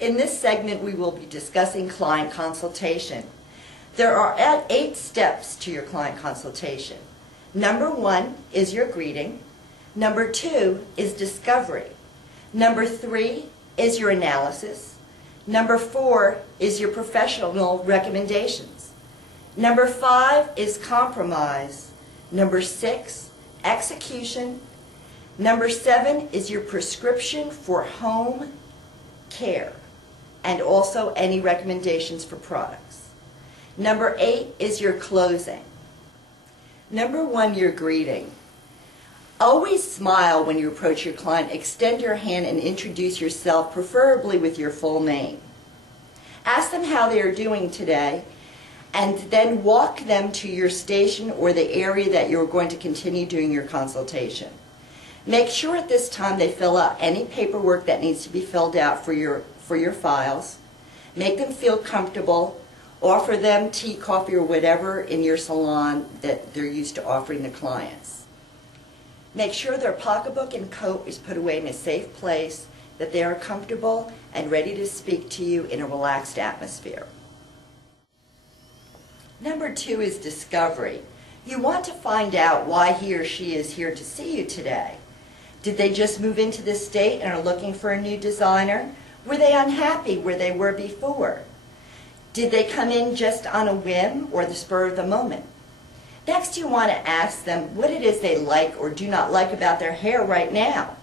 In this segment, we will be discussing client consultation. There are 8 steps to your client consultation. Number 1 is your greeting. Number 2 is discovery. Number 3 is your analysis. Number 4 is your professional recommendations. Number 5 is compromise. Number 6, execution. Number 7 is your prescription for home care and also any recommendations for products. Number 8 is your closing. Number 1, your greeting. Always smile when you approach your client. Extend your hand and introduce yourself, preferably with your full name. Ask them how they are doing today, and then walk them to your station or the area that you're going to continue doing your consultation. Make sure at this time they fill out any paperwork that needs to be filled out for your files. Make them feel comfortable. Offer them tea, coffee, or whatever in your salon that they're used to offering the clients. Make sure their pocketbook and coat is put away in a safe place, that they are comfortable and ready to speak to you in a relaxed atmosphere. Number 2 is discovery. You want to find out why he or she is here to see you today. Did they just move into this state and are looking for a new designer? Were they unhappy where they were before? Did they come in just on a whim or the spur of the moment? Next, you want to ask them what it is they like or do not like about their hair right now.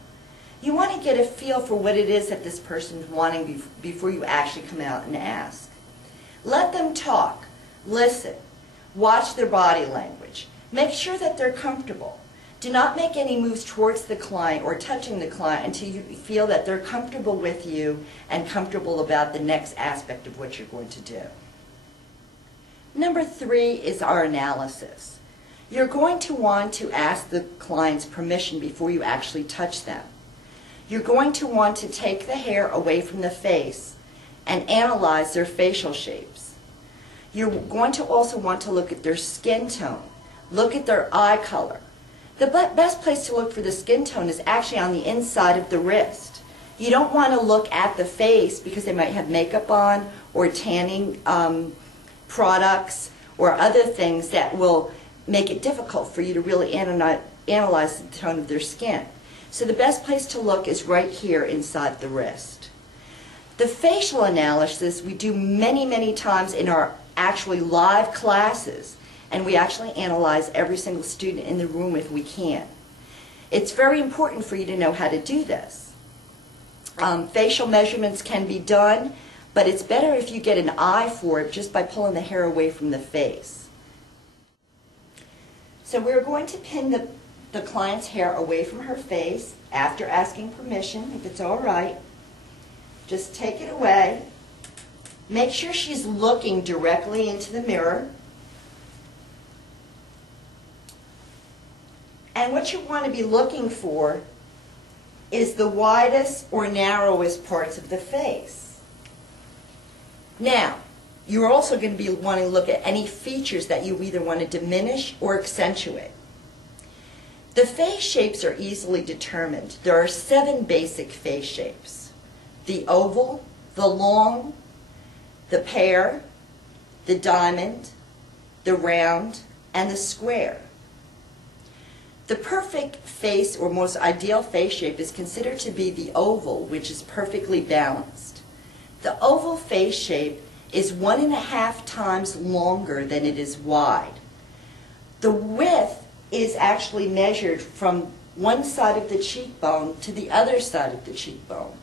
You want to get a feel for what it is that this person is wanting before you actually come out and ask. Let them talk, listen, watch their body language. Make sure that they're comfortable. Do not make any moves towards the client or touching the client until you feel that they're comfortable with you and comfortable about the next aspect of what you're going to do. Number 3 is our analysis. You're going to want to ask the client's permission before you actually touch them. You're going to want to take the hair away from the face and analyze their facial shapes. You're going to also want to look at their skin tone, look at their eye color. The best place to look for the skin tone is actually on the inside of the wrist. You don't want to look at the face because they might have makeup on or tanning products or other things that will make it difficult for you to really analyze the tone of their skin. So the best place to look is right here inside the wrist. The facial analysis we do many times in our actually live classes, and we actually analyze every single student in the room if we can. It's very important for you to know how to do this. Facial measurements can be done, but it's better if you get an eye for it just by pulling the hair away from the face. So we're going to pin the client's hair away from her face after asking permission, if it's all right. Just take it away. Make sure she's looking directly into the mirror. And what you want to be looking for is the widest or narrowest parts of the face. Now, you're also going to be wanting to look at any features that you either want to diminish or accentuate. The face shapes are easily determined. There are 7 basic face shapes: the oval, the long, the pear, the diamond, the round, and the square. The perfect face or most ideal face shape is considered to be the oval, which is perfectly balanced. The oval face shape is 1.5 times longer than it is wide. The width is actually measured from one side of the cheekbone to the other side of the cheekbone.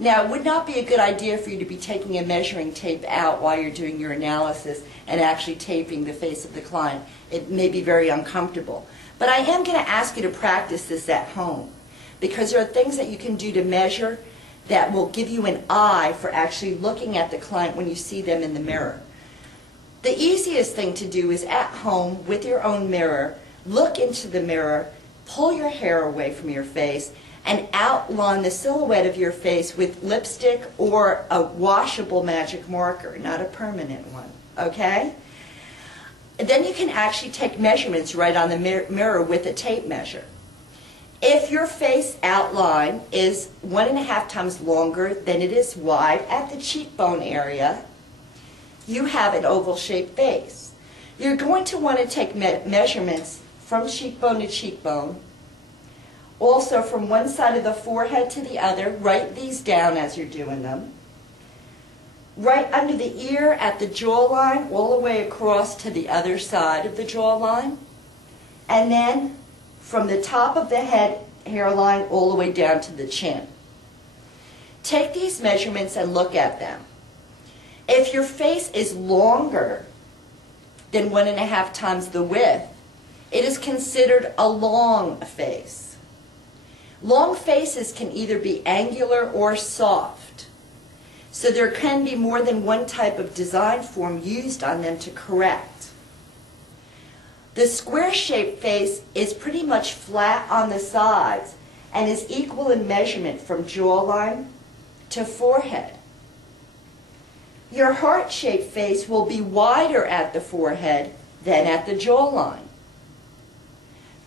Now, it would not be a good idea for you to be taking a measuring tape out while you're doing your analysis and actually taping the face of the client. It may be very uncomfortable. But I am going to ask you to practice this at home, because there are things that you can do to measure that will give you an eye for actually looking at the client when you see them in the mirror. The easiest thing to do is at home with your own mirror, look into the mirror, pull your hair away from your face, and outline the silhouette of your face with lipstick or a washable magic marker, not a permanent one, okay? And then you can actually take measurements right on the mirror with a tape measure. If your face outline is 1.5 times longer than it is wide at the cheekbone area, you have an oval-shaped face. You're going to want to take measurements from cheekbone to cheekbone, also from one side of the forehead to the other. Write these down as you're doing them. Right under the ear at the jawline, all the way across to the other side of the jawline, and then from the top of the head hairline all the way down to the chin. Take these measurements and look at them. If your face is longer than 1.5 times the width, it is considered a long face. Long faces can either be angular or soft, so there can be more than one type of design form used on them to correct. The square-shaped face is pretty much flat on the sides and is equal in measurement from jawline to forehead. Your heart-shaped face will be wider at the forehead than at the jawline.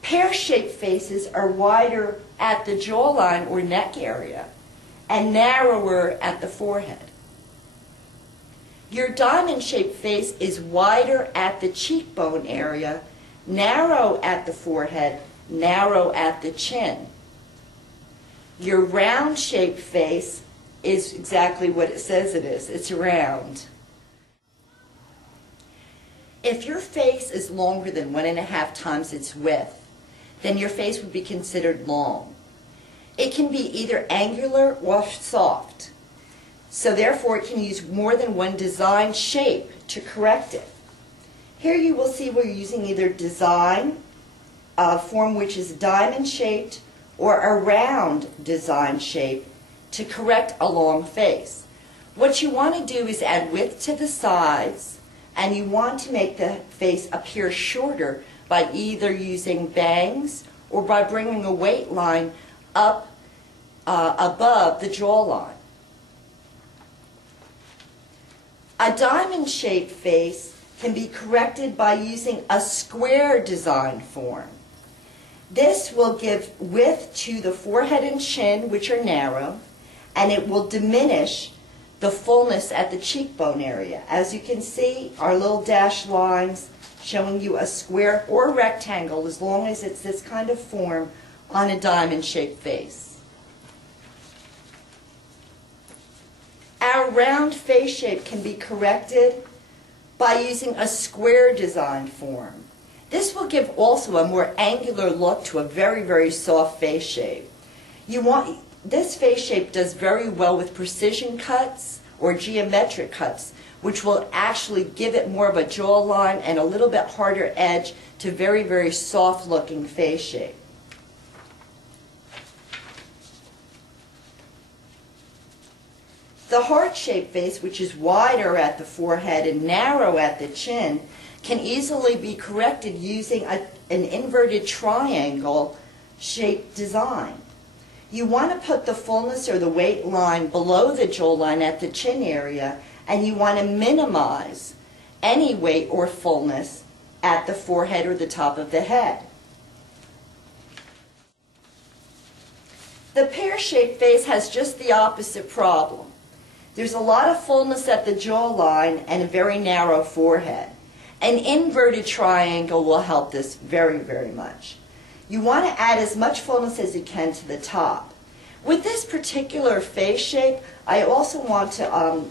Pear-shaped faces are wider at the jawline or neck area and narrower at the forehead. Your diamond-shaped face is wider at the cheekbone area, narrow at the forehead, narrow at the chin. Your round-shaped face is exactly what it says it is. It's round. If your face is longer than 1.5 times its width, then your face would be considered long. It can be either angular or soft, so therefore it can use more than one design shape to correct it. Here you will see we're using either design form which is diamond shaped or a round design shape to correct a long face. What you want to do is add width to the sides, and you want to make the face appear shorter by either using bangs or by bringing a weight line up above the jawline. A diamond-shaped face can be corrected by using a square design form. This will give width to the forehead and chin, which are narrow, and it will diminish the fullness at the cheekbone area. As you can see, our little dashed lines showing you a square or rectangle, as long as it's this kind of form on a diamond-shaped face. Our round face shape can be corrected by using a square design form. This will give also a more angular look to a very, very soft face shape. This face shape does very well with precision cuts or geometric cuts, which will actually give it more of a jawline and a little bit harder edge to very, very soft looking face shape. The heart-shaped face, which is wider at the forehead and narrow at the chin, can easily be corrected using an inverted triangle shaped design. You want to put the fullness or the weight line below the jawline at the chin area, and you want to minimize any weight or fullness at the forehead or the top of the head. The pear-shaped face has just the opposite problem. There's a lot of fullness at the jawline and a very narrow forehead. An inverted triangle will help this very, very much. You want to add as much fullness as you can to the top. With this particular face shape, I also want to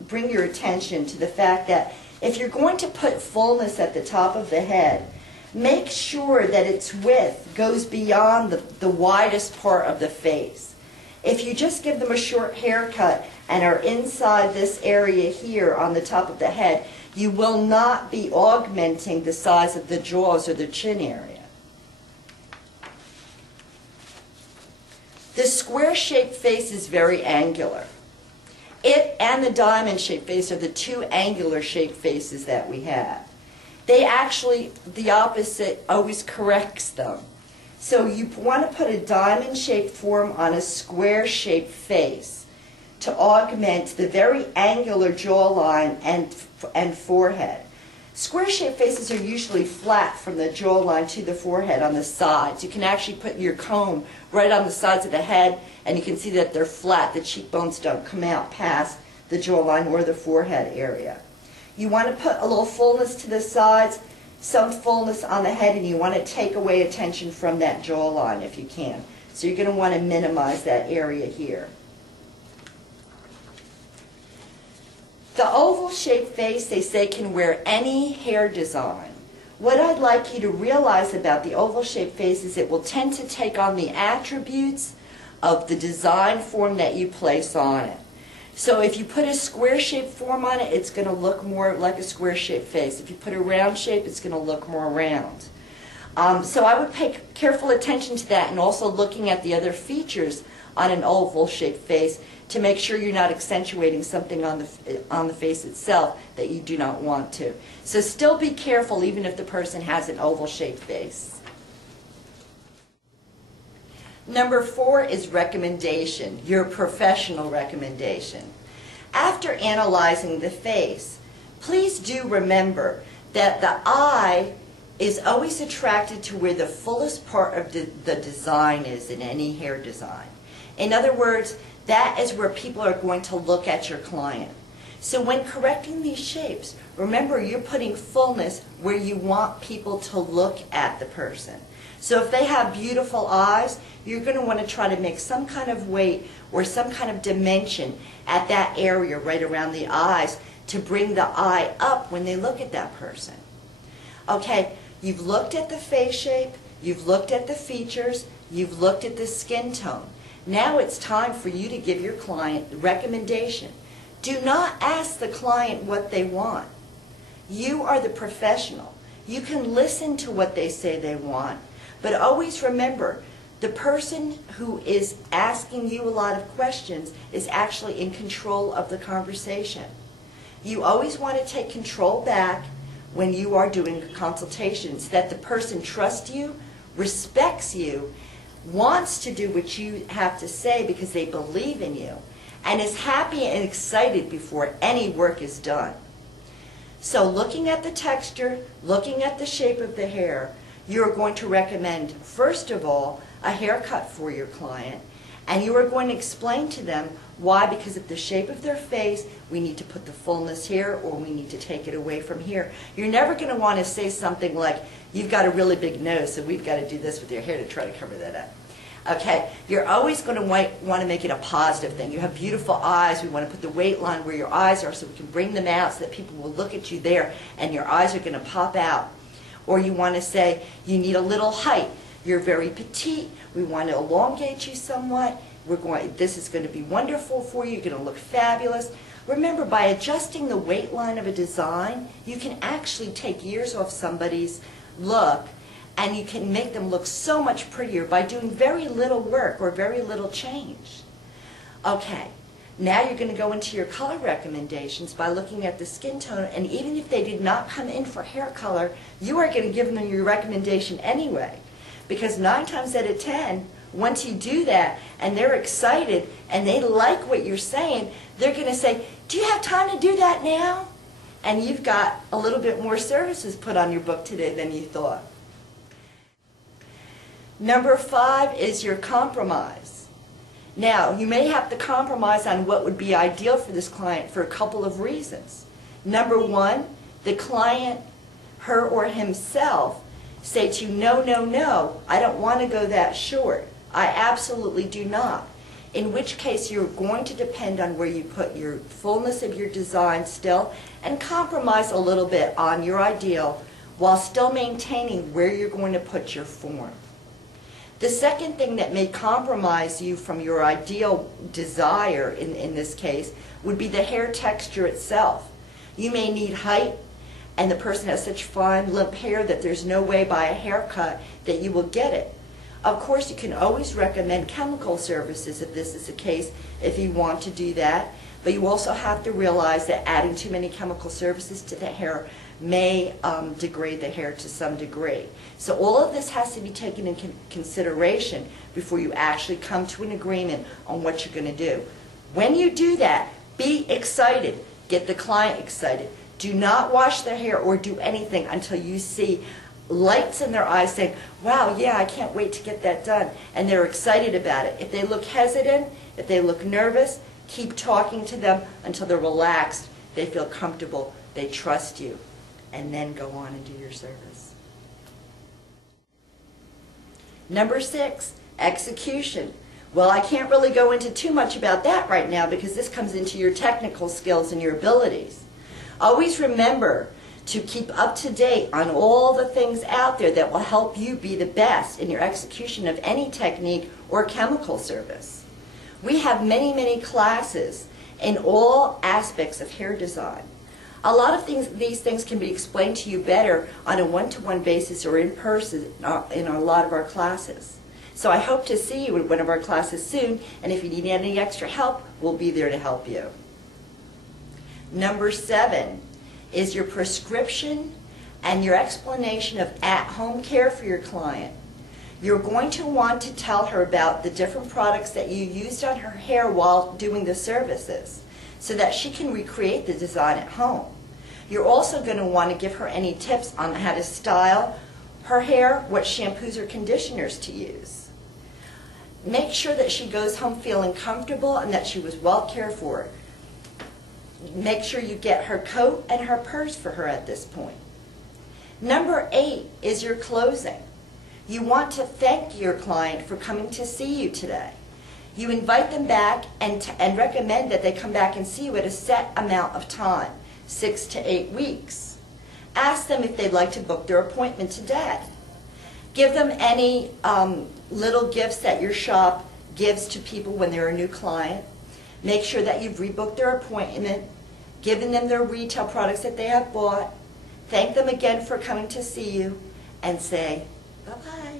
bring your attention to the fact that if you're going to put fullness at the top of the head, make sure that its width goes beyond the widest part of the face. If you just give them a short haircut and are inside this area here on the top of the head, you will not be augmenting the size of the jaws or the chin area. The square-shaped face is very angular. It and the diamond-shaped face are the two angular-shaped faces that we have. They actually, the opposite always corrects them. So you want to put a diamond-shaped form on a square-shaped face to augment the very angular jawline and forehead. Square-shaped faces are usually flat from the jawline to the forehead on the sides. You can actually put your comb right on the sides of the head, and you can see that they're flat. The cheekbones don't come out past the jawline or the forehead area. You want to put a little fullness to the sides, some fullness on the head, and you want to take away attention from that jawline if you can. So you're going to want to minimize that area here. The oval-shaped face, they say, can wear any hair design. What I'd like you to realize about the oval-shaped face is it will tend to take on the attributes of the design form that you place on it. So if you put a square-shaped form on it, it's going to look more like a square-shaped face. If you put a round shape, it's going to look more round. So I would pay careful attention to that, and also looking at the other features on an oval-shaped face to make sure you're not accentuating something on the face itself that you do not want to. So still be careful even if the person has an oval-shaped face. Number 4 is recommendation, your professional recommendation. After analyzing the face, please do remember that the eye is always attracted to where the fullest part of the design is in any hair design. In other words, that is where people are going to look at your client. So when correcting these shapes, remember you're putting fullness where you want people to look at the person. So if they have beautiful eyes, you're going to want to try to make some kind of weight or some kind of dimension at that area right around the eyes to bring the eye up when they look at that person. Okay, you've looked at the face shape, you've looked at the features, you've looked at the skin tone. Now it's time for you to give your client the recommendation. Do not ask the client what they want. You are the professional. You can listen to what they say they want, but always remember, the person who is asking you a lot of questions is actually in control of the conversation. You always want to take control back when you are doing consultations, so that the person trusts you, respects you, wants to do what you have to say because they believe in you, and is happy and excited before any work is done. So looking at the texture, looking at the shape of the hair, you're going to recommend, first of all, a haircut for your client, and you are going to explain to them why, because of the shape of their face, we need to put the fullness here or we need to take it away from here. You're never going to want to say something like, you've got a really big nose, so we've got to do this with your hair to try to cover that up. Okay, you're always going to want to make it a positive thing. You have beautiful eyes. We want to put the weight line where your eyes are so we can bring them out so that people will look at you there and your eyes are going to pop out. Or you want to say, you need a little height. You're very petite. We want to elongate you somewhat. This is going to be wonderful for you. You're going to look fabulous. Remember, by adjusting the weight line of a design, you can actually take years off somebody's look, and you can make them look so much prettier by doing very little work or very little change. Okay, now you're going to go into your color recommendations by looking at the skin tone, and even if they did not come in for hair color, you are going to give them your recommendation anyway. Because 9 times out of 10, once you do that and they're excited and they like what you're saying, they're going to say, do you have time to do that now? And you've got a little bit more services put on your book today than you thought. Number 5 is your compromise. Now, you may have to compromise on what would be ideal for this client for a couple of reasons. Number 1, the client, her or himself, say to you, no, no, no, I don't want to go that short. I absolutely do not. In which case you're going to depend on where you put your fullness of your design still and compromise a little bit on your ideal while still maintaining where you're going to put your form. The second thing that may compromise you from your ideal desire in this case would be the hair texture itself. You may need height, and the person has such fine limp hair that there's no way by a haircut that you will get it. Of course, you can always recommend chemical services if this is the case, if you want to do that, but you also have to realize that adding too many chemical services to the hair may degrade the hair to some degree. So all of this has to be taken into consideration before you actually come to an agreement on what you're going to do. When you do that, be excited. Get the client excited. Do not wash their hair or do anything until you see lights in their eyes saying, wow, yeah, I can't wait to get that done, and they're excited about it. If they look hesitant, if they look nervous, keep talking to them until they're relaxed, they feel comfortable, they trust you, and then go on and do your service. Number 6, execution. Well, I can't really go into too much about that right now because this comes into your technical skills and your abilities. Always remember to keep up to date on all the things out there that will help you be the best in your execution of any technique or chemical service. We have many, many classes in all aspects of hair design. A lot of these things can be explained to you better on a one-to-one basis or in person in a lot of our classes. So I hope to see you in one of our classes soon, and if you need any extra help, we'll be there to help you. Number 7 is your prescription and your explanation of at-home care for your client. You're going to want to tell her about the different products that you used on her hair while doing the services so that she can recreate the design at home. You're also going to want to give her any tips on how to style her hair, what shampoos or conditioners to use. Make sure that she goes home feeling comfortable and that she was well cared for. Make sure you get her coat and her purse for her at this point. Number 8 is your closing. You want to thank your client for coming to see you today. You invite them back and recommend that they come back and see you at a set amount of time, 6 to 8 weeks. Ask them if they'd like to book their appointment today. Give them any little gifts that your shop gives to people when they're a new client. Make sure that you've rebooked their appointment, given them their retail products that they have bought, thank them again for coming to see you, and say bye-bye.